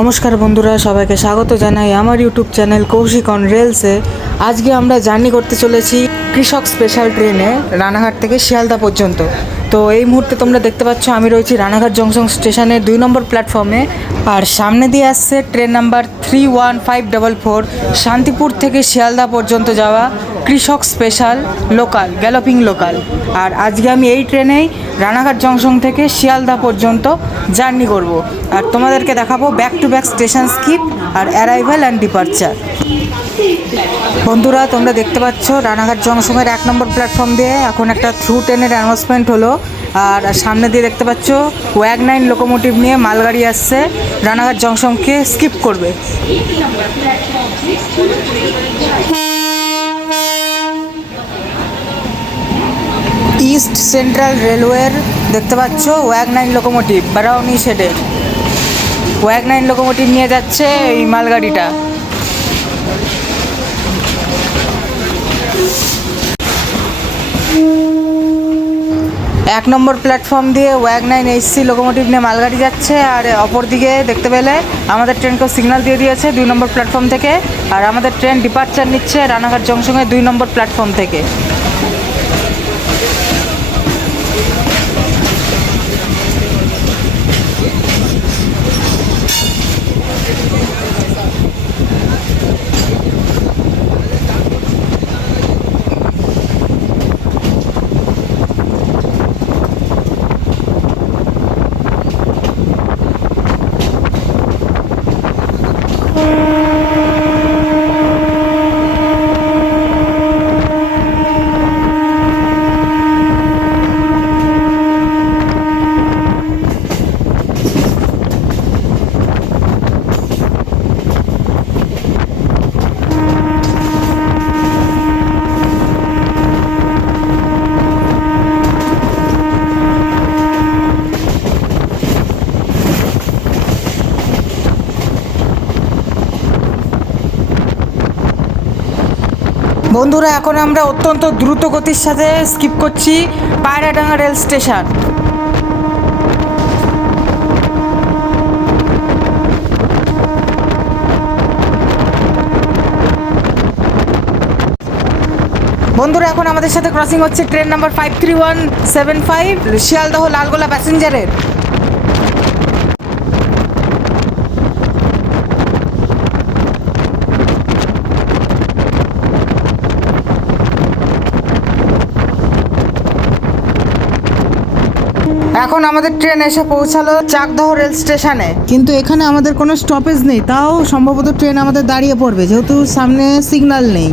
নমস্কার বন্ধুরা, সবাইকে স্বাগত জানাই আমার ইউটিউব চ্যানেল কৌশিক অন রেলসে। আজকে আমরা জার্নি করতে চলেছি কৃষক স্পেশাল ট্রেনে রানাঘাট থেকে শিয়ালদা পর্যন্ত। তো এই মুহূর্তে তোমরা দেখতে পাচ্ছ আমি রয়েছি রানাঘাট জংশন স্টেশনের 2 নম্বর প্ল্যাটফর্মে। আর সামনে দিয়ে আসছে ট্রেন নাম্বার 31544 শান্তিপুর থেকে শিয়ালদা পর্যন্ত যাওয়া কৃষক স্পেশাল লোকাল গ্যালোপিং লোকাল। আর আজকে আমি এই ট্রেনেই রানাঘাট জংশন থেকে শিয়ালদা পর্যন্ত জার্নি করব। আর তোমাদেরকে দেখাবো back to back station skip আর অ্যারাইভাল অ্যান্ড ডিপারচার। বন্ধুরা, তোমরা দেখতে পাচ্ছ রানাঘাট জংশনের 1 নম্বর প্ল্যাটফর্ম দিয়ে এখন একটা থ্রু ট্রেনের অ্যানাউন্সমেন্ট হলো। আর সামনে দিয়ে দেখতে পাচ্ছ ওয়াগ-9 লোকোমোটিভ নিয়ে মালগাড়ি আসছে, রানাঘাট জংশনকে স্কিপ করবে। ইস্ট সেন্ট্রাল রেলওয়ের দেখতে পাচ্ছ ওয়াগ-9 লোকোমোটিভ ব্রাউনি শেডের ওয়াগ-9 লোকোমোটিভ নিয়ে যাচ্ছে এই মালগাড়িটা। এক নম্বর প্ল্যাটফর্ম দিয়ে ওয়াগ-9 এইচসি লোকোমোটিভ নিয়ে মালগাড়ি যাচ্ছে। আর অপর দিকে দেখতে পেলে আমাদের ট্রেনকেও সিগন্যাল দিয়ে দিয়েছে 2 নম্বর প্ল্যাটফর্ম থেকে। আর আমাদের ট্রেন ডিপার্চার নিচ্ছে রানাঘাট জংশনের 2 নম্বর প্ল্যাটফর্ম থেকে। বন্ধুরা, এখন আমরা অত্যন্ত দ্রুত গতির সাথে স্কিপ করছি পায়রাডাঙ্গা রেল স্টেশন। বন্ধুরা, এখন আমাদের সাথে ক্রসিং হচ্ছে ট্রেন নাম্বার 53175 শিয়ালদহ লালগোলা প্যাসেঞ্জারের। এখন আমাদের ট্রেন এসে পৌঁছালো চাকদহ রেল স্টেশনে, কিন্তু এখানে আমাদের কোনো স্টপেজ নেই। তাও সম্ভবত ট্রেন আমাদের দাঁড়িয়ে পড়বে, যেহেতু সামনে সিগন্যাল নেই।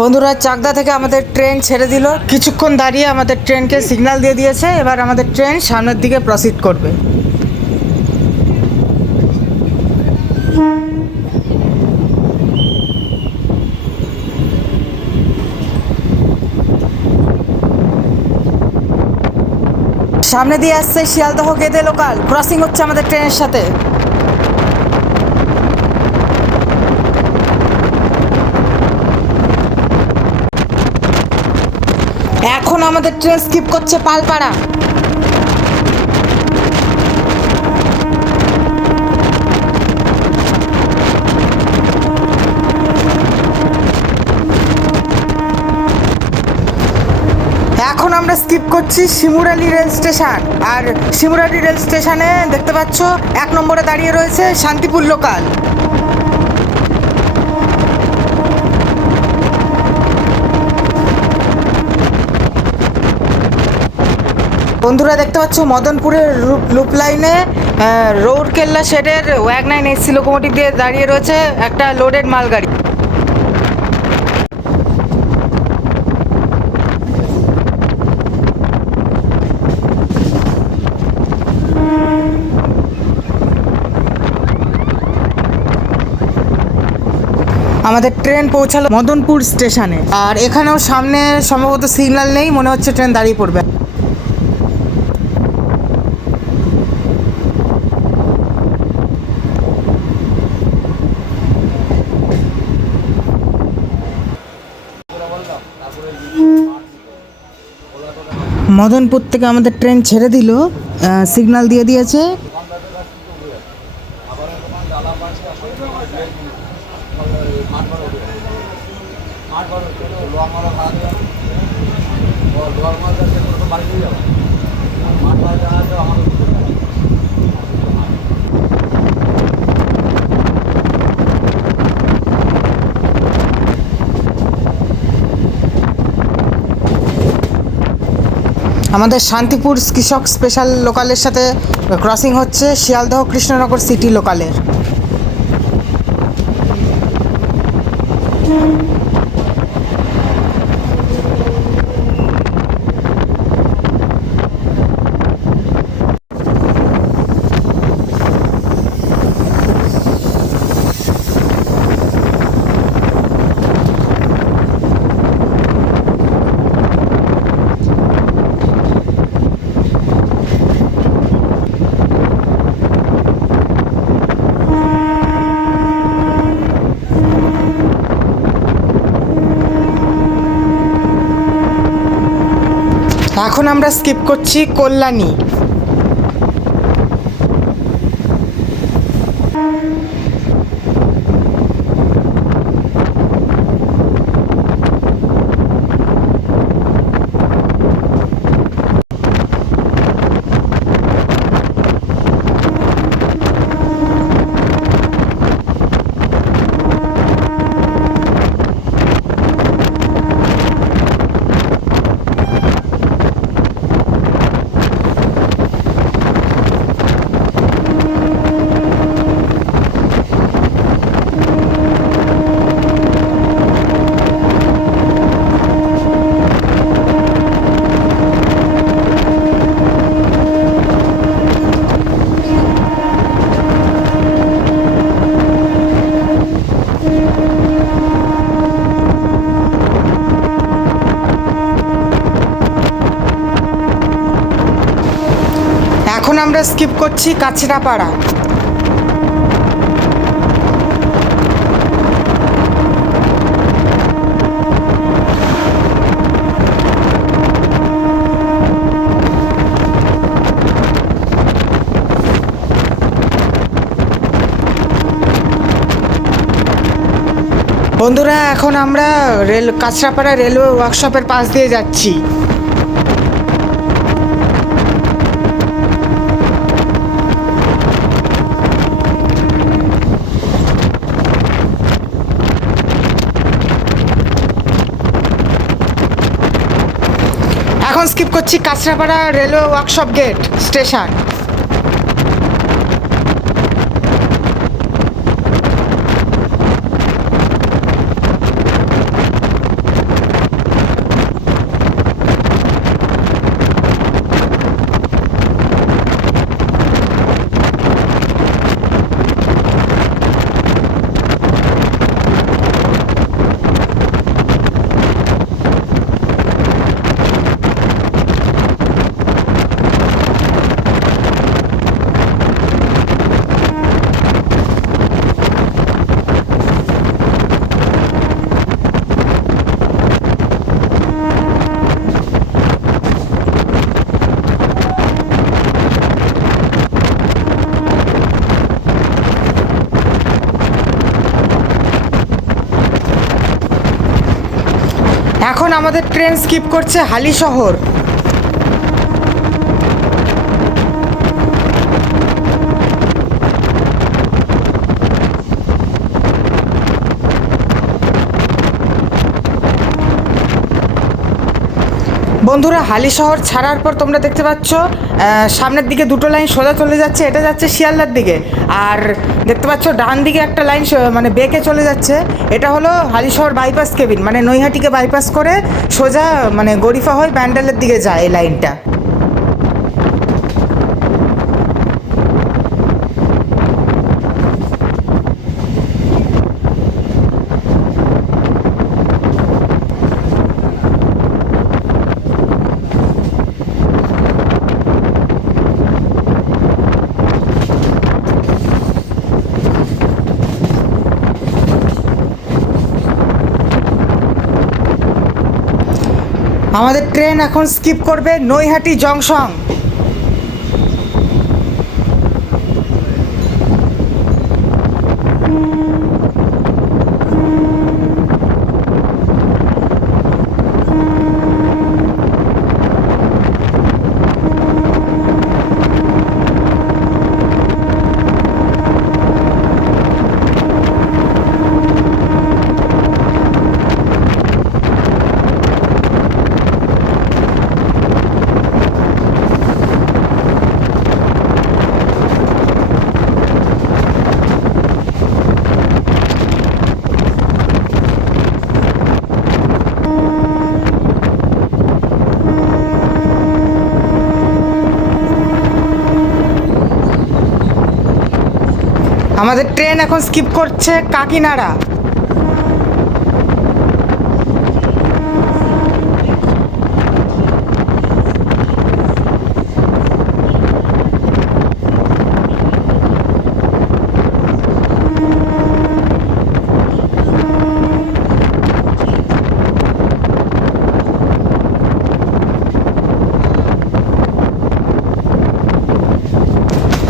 বন্ধুরা, চাকদা থেকে আমাদের ট্রেন ছেড়ে দিল। কিছুক্ষণ দাঁড়িয়ে আমাদের ট্রেনকে সিগন্যাল দিয়ে দিয়েছে। এবার আমাদের ট্রেন সামনের দিকে প্রসিড করবে। সামনে দিয়ে আসছে শিয়ালদহ গেদে লোকাল, ক্রসিং হচ্ছে আমাদের ট্রেনের সাথে। এখন আমাদের ট্রেন স্কিপ করছে পালপাড়া। এখন আমরা স্কিপ করছি শিমুরালী রেল স্টেশন। আর শিমুরালী রেল স্টেশনে দেখতে পাচ্ছ 1 নম্বরে দাঁড়িয়ে রয়েছে শান্তিপুর লোকাল। বন্ধুরা, দেখতে পাচ্ছ মদনপুরের লুপ লাইনে রৌরকেল্লা শেডের ওয়াগ-9 এইচসি লোকোমোটিভ দিয়ে দাঁড়িয়ে রয়েছে একটা লোডেড মালগাড়ি। আমাদের ট্রেন পৌঁছালো মদনপুর স্টেশনে। আর এখানেও সামনে সম্ভবত সিগন্যাল নেই, মনে হচ্ছে ট্রেন দাঁড়িয়ে পড়বে। মদনপুর থেকে আমাদের ট্রেন ছেড়ে দিল, সিগন্যাল দিয়ে দিয়েছে। আমাদের শান্তিপুর কৃষক স্পেশাল লোকালের সাথে ক্রসিং হচ্ছে শিয়ালদহ কৃষ্ণনগর সিটি লোকালের। এখন আমরা স্কিপ করছি কল্যাণী। এখন আমরা স্কিপ করছি কাছড়াপাড়া। বন্ধুরা, এখন আমরা কাছড়াপাড়া রেলওয়ে ওয়ার্কশপের পাশ দিয়ে যাচ্ছি। এখন স্কিপ করছি Kanchrapara railway workshop gate station. এখন আমাদের ট্রেন স্কিপ করছে হালিশহর। বন্ধুরা, হালিশহর ছাড়ার পর তোমরা দেখতে পাচ্ছ সামনের দিকে দুটো লাইন সোজা চলে যাচ্ছে, এটা যাচ্ছে শিয়ালদার দিকে। আর দেখতে পাচ্ছ ডান দিকে একটা লাইন মানে বেঁকে চলে যাচ্ছে, এটা হলো হালিশহর বাইপাস কেবিন, মানে নৈহাটিকে বাইপাস করে সোজা মানে গরিফা হয়ে ব্যান্ডেলের দিকে যায় এই লাইনটা। আমাদের ট্রেন এখন স্কিপ করবে নৈহাটি জংশন। আমাদের ট্রেন এখন স্কিপ করছে কাকিনাড়া।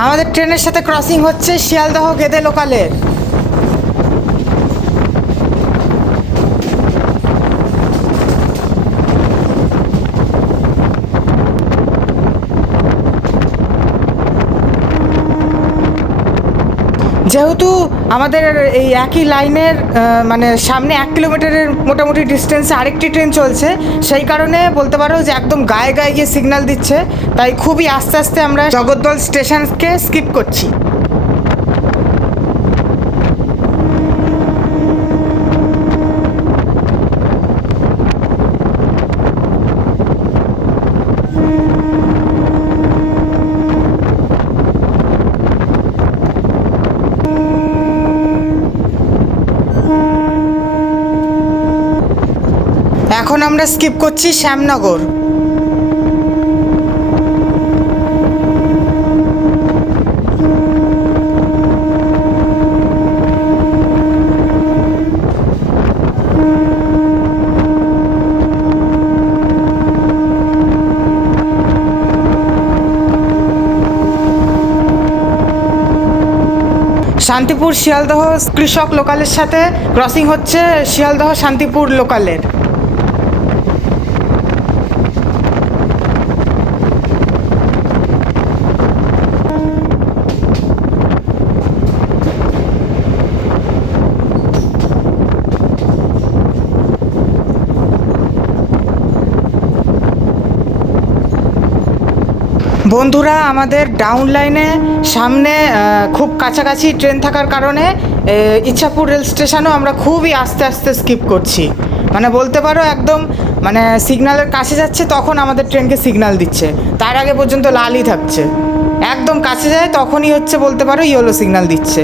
আমাদের ট্রেনের সাথে ক্রসিং হচ্ছে শিয়ালদহ গেদে লোকালের। যেহেতু আমাদের এই একই লাইনের মানে সামনে 1 কিলোমিটারের মোটামুটি ডিস্টেন্সে আরেকটি ট্রেন চলছে, সেই কারণে বলতে পারো যে একদম গায়ে গায়ে গিয়ে সিগন্যাল দিচ্ছে, তাই খুবই আস্তে আস্তে আমরা জগদ্দল স্টেশনকে স্কিপ করছি। এখন আমরা স্কিপ করছি শ্যামনগর। শান্তিপুর শিয়ালদহ কৃষক লোকালের সাথে ক্রসিং হচ্ছে শিয়ালদহ শান্তিপুর লোকালের। বন্ধুরা, আমাদের ডাউন লাইনে সামনে খুব কাছাকাছি ট্রেন থাকার কারণে ইচ্ছাপুর রেল স্টেশনও আমরা খুবই আস্তে আস্তে স্কিপ করছি। মানে বলতে পারো একদম মানে সিগন্যালের কাছে যাচ্ছে তখন আমাদের ট্রেনকে সিগন্যাল দিচ্ছে, তার আগে পর্যন্ত লালই থাকছে। একদম কাছে যায় তখনই হচ্ছে বলতে পারো ইয়েলো সিগন্যাল দিচ্ছে।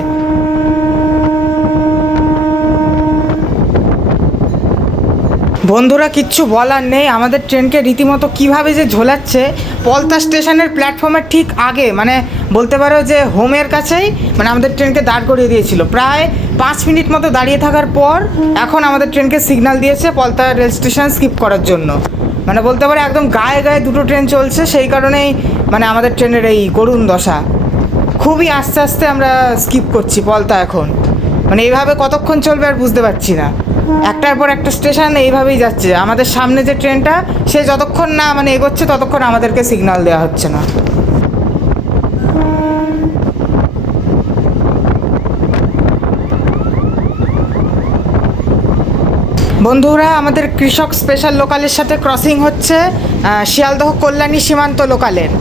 বন্ধুরা, কিচ্ছু বলার নেই, আমাদের ট্রেনকে রীতিমতো কীভাবে যে ঝোলাচ্ছে। পলতা স্টেশনের প্ল্যাটফর্মের ঠিক আগে মানে বলতে পারো যে হোমের কাছেই মানে আমাদের ট্রেনকে দাঁড় করিয়ে দিয়েছিল। প্রায় 5 মিনিট মতো দাঁড়িয়ে থাকার পর এখন আমাদের ট্রেনকে সিগন্যাল দিয়েছে পলতা রেল স্টেশন স্কিপ করার জন্য। মানে বলতে পারো একদম গায়ে গায়ে দুটো ট্রেন চলছে, সেই কারণেই মানে আমাদের ট্রেনের এই করুণ দশা। খুবই আস্তে আস্তে আমরা স্কিপ করছি পলতা এখন। মানে এইভাবে কতক্ষণ চলবে আর বুঝতে পারছি না। একটার পর একটা স্টেশন এইভাবেই যাচ্ছে। আমাদের সামনে যে ট্রেনটা সে যতক্ষণ না মানে এগোচ্ছে ততক্ষণ আমাদেরকে সিগন্যাল দেওয়া হচ্ছে না। বন্ধুরা, আমাদের কৃষক স্পেশাল লোকালের সাথে ক্রসিং হচ্ছে শিয়ালদহ কল্যাণী সীমান্ত লোকালের।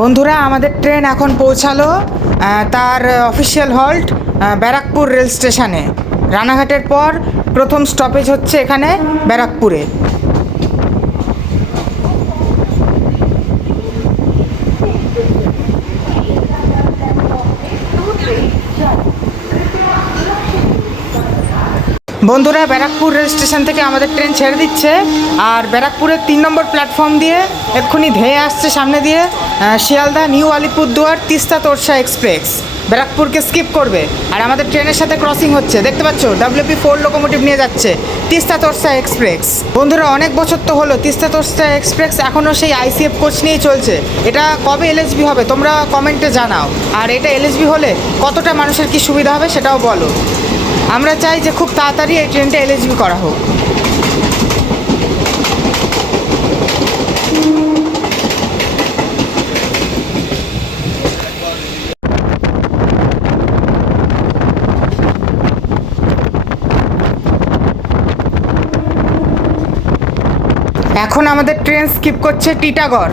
বন্ধুরা, আমাদের ট্রেন এখন পৌঁছালো তার অফিসিয়াল হল্ট ব্যারাকপুর রেল স্টেশনে। রানাঘাটের পর প্রথম স্টপেজ হচ্ছে এখানে ব্যারাকপুরে। বন্ধুরা, ব্যারাকপুর রেল স্টেশন থেকে আমাদের ট্রেন ছেড়ে দিচ্ছে, আর ব্যারাকপুরের 3 নম্বর প্ল্যাটফর্ম দিয়ে এক্ষুনি ধেয়ে আসছে সামনে দিয়ে শিয়ালদা নিউ আলিপুরদুয়ার তিস্তা তোরসা এক্সপ্রেস। ব্যারাকপুরকে স্কিপ করবে, আর আমাদের ট্রেনের সাথে ক্রসিং হচ্ছে, দেখতে পাচ্ছ WP4 লোকোমোটিভ নিয়ে যাচ্ছে তিস্তা তোরসা এক্সপ্রেস। বন্ধুরা, অনেক বছর তো হলো তিস্তা তোরসা এক্সপ্রেস এখনও সেই ICF কোচ নিয়েই চলছে। এটা কবে LHB হবে তোমরা কমেন্টে জানাও, আর এটা LHB হলে কতটা মানুষের কি সুবিধা হবে সেটাও বলো। আমরা চাই যে খুব তাড়াতাড়ি এই ট্রেনটা LHB করা হোক। এখন আমাদের ট্রেন স্কিপ করছে টিটাগড়।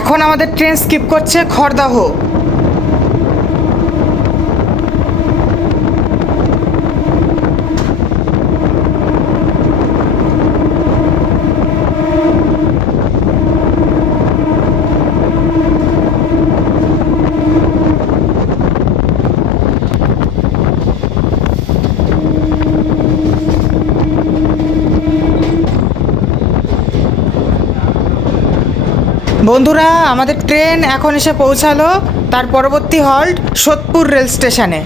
এখন আমাদের ট্রেন স্কিপ করছে খড়দহ। বন্ধুরা, আমাদের ট্রেন এখন এসে পৌঁছালো তার পরবর্তী হল্ট সোদপুর রেল স্টেশনে।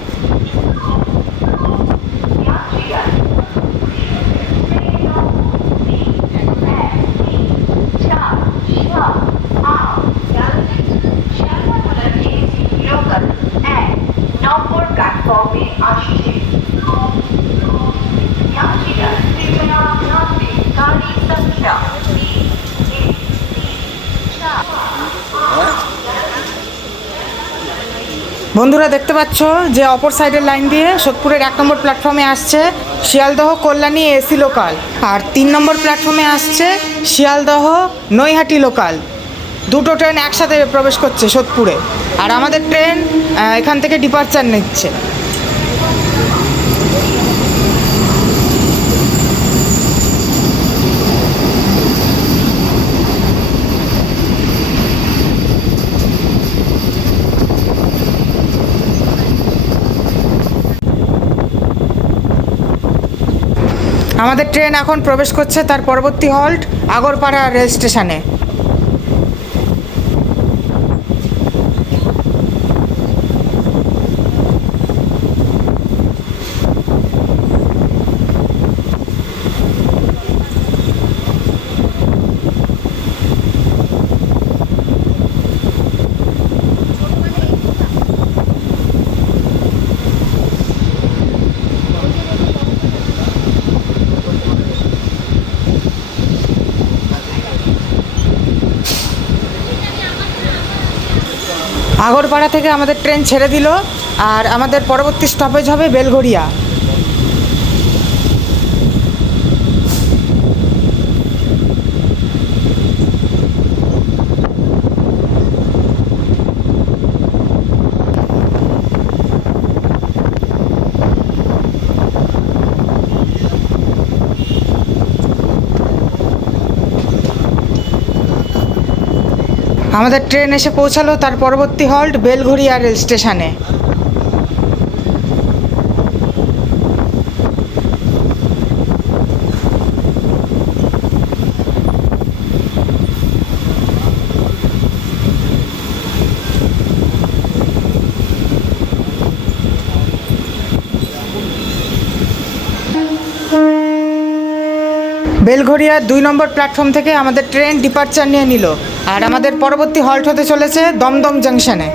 বন্ধুরা, দেখতে পাচ্ছ যে অপর সাইডের লাইন দিয়ে সোদপুরের 1 নম্বর প্ল্যাটফর্মে আসছে শিয়ালদহ কল্যাণী AC লোকাল, আর 3 নম্বর প্ল্যাটফর্মে আসছে শিয়ালদহ নৈহাটি লোকাল। দুটো ট্রেন একসাথে প্রবেশ করছে সোদপুরে, আর আমাদের ট্রেন এখান থেকে ডিপারচার নিচ্ছে। আমাদের ট্রেন এখন প্রবেশ করছে তার পরবর্তী হল্ট আগরপাড়া রেল স্টেশনে। আগরপাড়া থেকে আমাদের ট্রেন ছেড়ে দিল, আর আমাদের পরবর্তী স্টপেজ হবে বেলঘরিয়া। আমাদের ট্রেন এসে পৌঁছালো তার পরবর্তী হল্ট বেলঘরিয়া রেল স্টেশনে। বেলঘরিয়ার 2 নম্বর প্ল্যাটফর্ম থেকে আমাদের ট্রেন ডিপারচার নিয়ে নিল, আর আমাদের পরবর্তী হল্ট হতে চলেছে দমদম জাংশনে।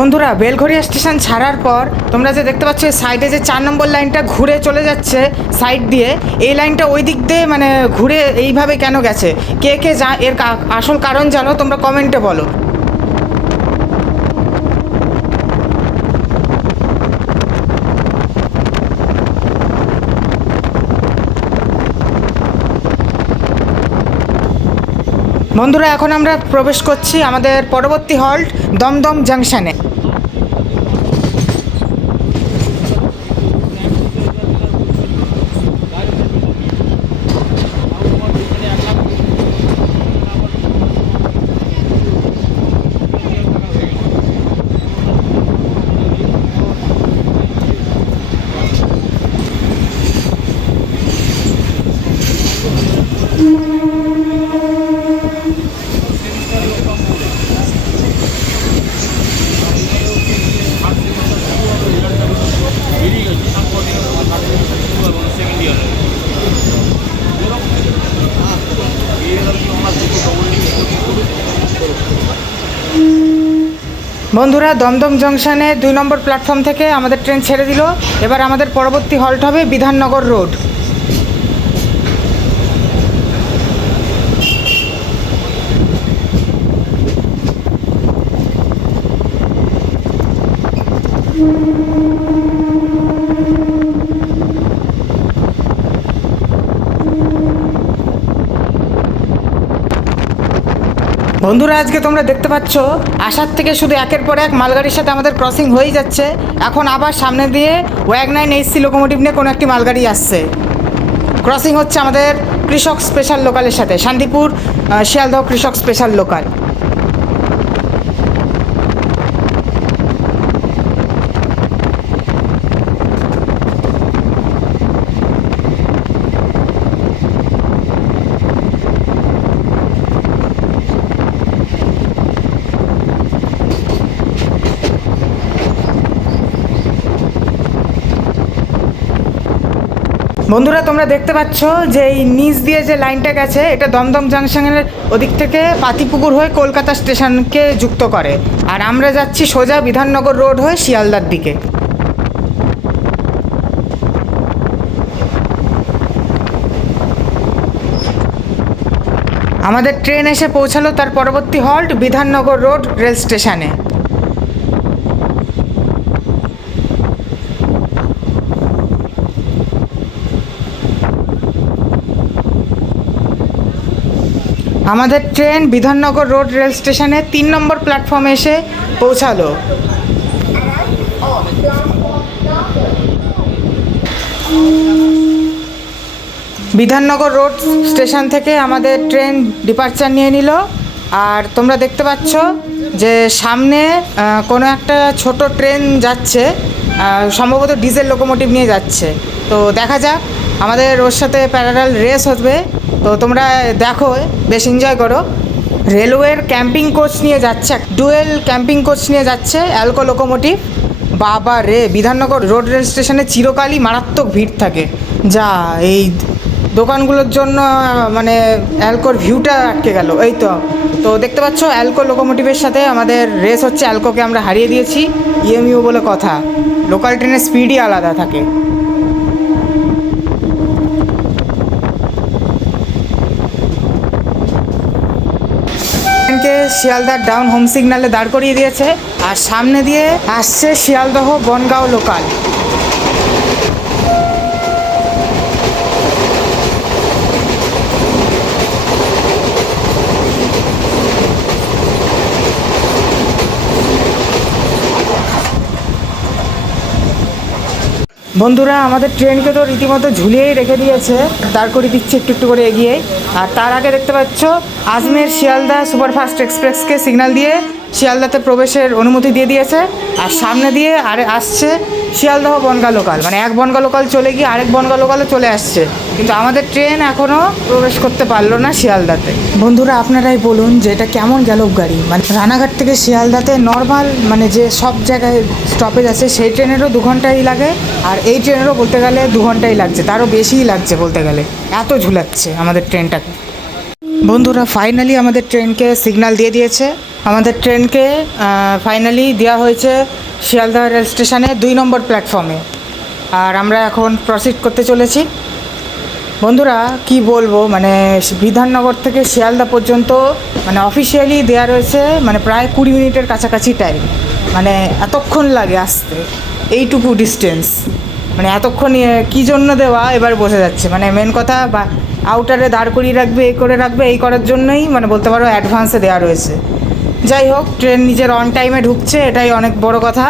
বন্ধুরা, বেলঘরিয়া স্টেশন ছাড়ার পর তোমরা যে দেখতে পাচ্ছ সাইডে যে 4 নম্বর লাইনটা ঘুরে চলে যাচ্ছে সাইড দিয়ে, এই লাইনটা ওই দিক দিয়ে মানে ঘুরে এইভাবে কেন গেছে, কে কে এর আসল কারণ জানো তোমরা কমেন্টে বলো। বন্ধুরা, এখন আমরা প্রবেশ করছি আমাদের পরবর্তী হল্ট দমদম জাংশনে। বন্ধুরা, দমদম জংশনে 2 নম্বর প্ল্যাটফর্ম থেকে আমাদের ট্রেন ছেড়ে দিল। এবার আমাদের পরবর্তী হল্ট হবে বিধাননগর রোড। বন্ধুরা, আজকে তোমরা দেখতে পাচ্ছ আসার থেকে শুধু একের পর এক মালগাড়ির সাথে আমাদের ক্রসিং হয়েই যাচ্ছে। এখন আবার সামনে দিয়ে ওয়াগনাইন এইচসি লোকোমোটিভ নিয়ে কোনো একটি মালগাড়ি আসছে। ক্রসিং হচ্ছে আমাদের কৃষক স্পেশাল লোকালের সাথে, শান্তিপুর শিয়ালদহ কৃষক স্পেশাল লোকাল। বন্ধুরা, তোমরা দেখতে পাচ্ছ যে এই নিচ দিয়ে যে লাইনটা গেছে এটা দমদম জাংশনের ওদিক থেকে পাতিপুকুর হয়ে কলকাতা স্টেশনকে যুক্ত করে, আর আমরা যাচ্ছি সোজা বিধাননগর রোড হয়ে শিয়ালদার দিকে। আমাদের ট্রেন এসে পৌঁছালো তার পরবর্তী হল্ট বিধাননগর রোড রেল স্টেশনে। আমাদের ট্রেন বিধাননগর রোড রেল স্টেশনে 3 নম্বর প্ল্যাটফর্মে এসে পৌঁছালো। বিধাননগর রোড স্টেশন থেকে আমাদের ট্রেন ডিপার্চার নিয়ে নিল, আর তোমরা দেখতে পাচ্ছ যে সামনে কোনো একটা ছোট ট্রেন যাচ্ছে, সম্ভবত ডিজেল লোকোমোটিভ নিয়ে যাচ্ছে। তো দেখা যাক, আমাদের ওর সাথে প্যারালাল রেস হবে, তো তোমরা দেখো, বেশ এনজয় করো। রেলওয়ের ক্যাম্পিং কোচ নিয়ে যাচ্ছে, ডুয়েল ক্যাম্পিং কোচ নিয়ে যাচ্ছে অ্যালকো লোকোমোটিভ। বাবা রে, বিধাননগর রোড রেল স্টেশনে চিরকালই মারাত্মক ভিড় থাকে, যা এই দোকানগুলোর জন্য মানে অ্যালকোর ভিউটা আটকে গেল। এই তো দেখতে পাচ্ছ অ্যালকো লোকোমোটিভের সাথে আমাদের রেস হচ্ছে। অ্যালকোকে আমরা হারিয়ে দিয়েছি, ইএমইউ বলে কথা। লোকাল ট্রেনের স্পিডই আলাদা থাকে। ট্রেনকে শিয়ালদার ডাউন হোম সিগনালে দাঁড় করিয়ে দিয়েছে, আর সামনে দিয়ে আসছে শিয়ালদহ বনগাঁও লোকাল। বন্ধুরা, আমাদের ট্রেনকে তো রীতিমতো ঝুলিয়েই রেখে দিয়েছে, দাঁড় করিয়ে দিচ্ছে একটু একটু করে এগিয়ে। আর তার আগে দেখতে পাচ্ছ আজমের শিয়ালদা সুপারফাস্ট এক্সপ্রেসকে সিগন্যাল দিয়ে শিয়ালদাতে প্রবেশের অনুমতি দিয়ে দিয়েছে, আর সামনে দিয়ে আসছে শিয়ালদহ বনগাঁ লোকাল। মানে এক বনগাঁ লোকাল চলে গিয়ে আরেক বনগাঁ লোকালে চলে আসছে, কিন্তু আমাদের ট্রেন এখনও প্রবেশ করতে পারলো না শিয়ালদাতে। বন্ধুরা, আপনারাই বলুন যে এটা কেমন গ্যালপ গাড়ি। মানে রানাঘাট থেকে শিয়ালদাতে নর্মাল মানে যে সব জায়গায় স্টপেজ আছে সেই ট্রেনেরও 2 ঘন্টাই লাগে, আর এই ট্রেনেরও বলতে গেলে 2 ঘন্টাই লাগছে, তারও বেশিই লাগছে বলতে গেলে, এত ঝুলাচ্ছে আমাদের ট্রেনটাকে। বন্ধুরা ফাইনালি আমাদের ট্রেনকে সিগন্যাল দিয়ে দিয়েছে। আমাদের ট্রেনকে ফাইনালি দেওয়া হয়েছে শিয়ালদহ রেল স্টেশনে 2 নম্বর প্ল্যাটফর্মে। আর আমরা এখন প্রসিড করতে চলেছি। বন্ধুরা কি বলবো, মানে বিধাননগর থেকে শিয়ালদা পর্যন্ত মানে অফিসিয়ালি দেওয়া রয়েছে মানে প্রায় 20 মিনিটের কাছাকাছি টাইম। মানে এতক্ষণ লাগে আসতে, এইটুকু ডিস্টেন্স, মানে এতক্ষণ কী জন্য দেওয়া এবার বোঝা যাচ্ছে। মানে মেন কথা বা আউটারে দাঁড় করিয়ে রাখবে, এই করে রাখবে, এই করার জন্যই মানে বলতে পারো অ্যাডভান্সে দেওয়া রয়েছে। যাই হোক, ট্রেন নিজের অন টাইমে ঢুকছে, এটাই অনেক বড় কথা।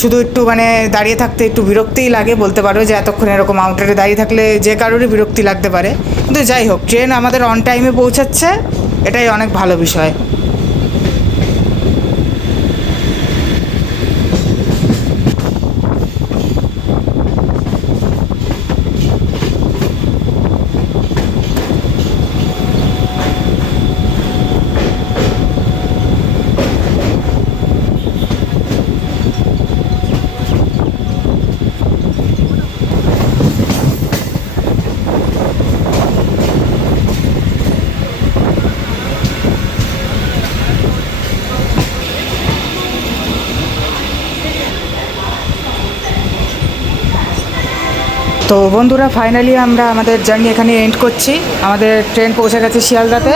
শুধু একটু মানে দাঁড়িয়ে থাকতে একটু বিরক্তিই লাগে, বলতে পারো যে এতক্ষণ এরকম আউটারে দাঁড়িয়ে থাকলে যে কারোরই বিরক্তি লাগতে পারে। কিন্তু যাই হোক, ট্রেন আমাদের অন টাইমে পৌঁছাচ্ছে, এটাই অনেক ভালো বিষয়। তো বন্ধুরা ফাইনালি আমরা আমাদের জার্নি এখানে এন্ড করছি। আমাদের ট্রেন পৌঁছে গেছে শিয়ালদাতে।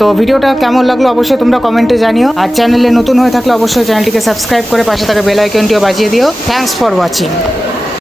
তো ভিডিওটা কেমন লাগলো অবশ্যই তোমরা কমেন্টে জানিও। আর চ্যানেলে নতুন হয়ে থাকলে অবশ্যই চ্যানেলটিকে সাবস্ক্রাইব করে পাশে থাকা বেল আইকনটিও বাজিয়ে দিও। Thanks for watching.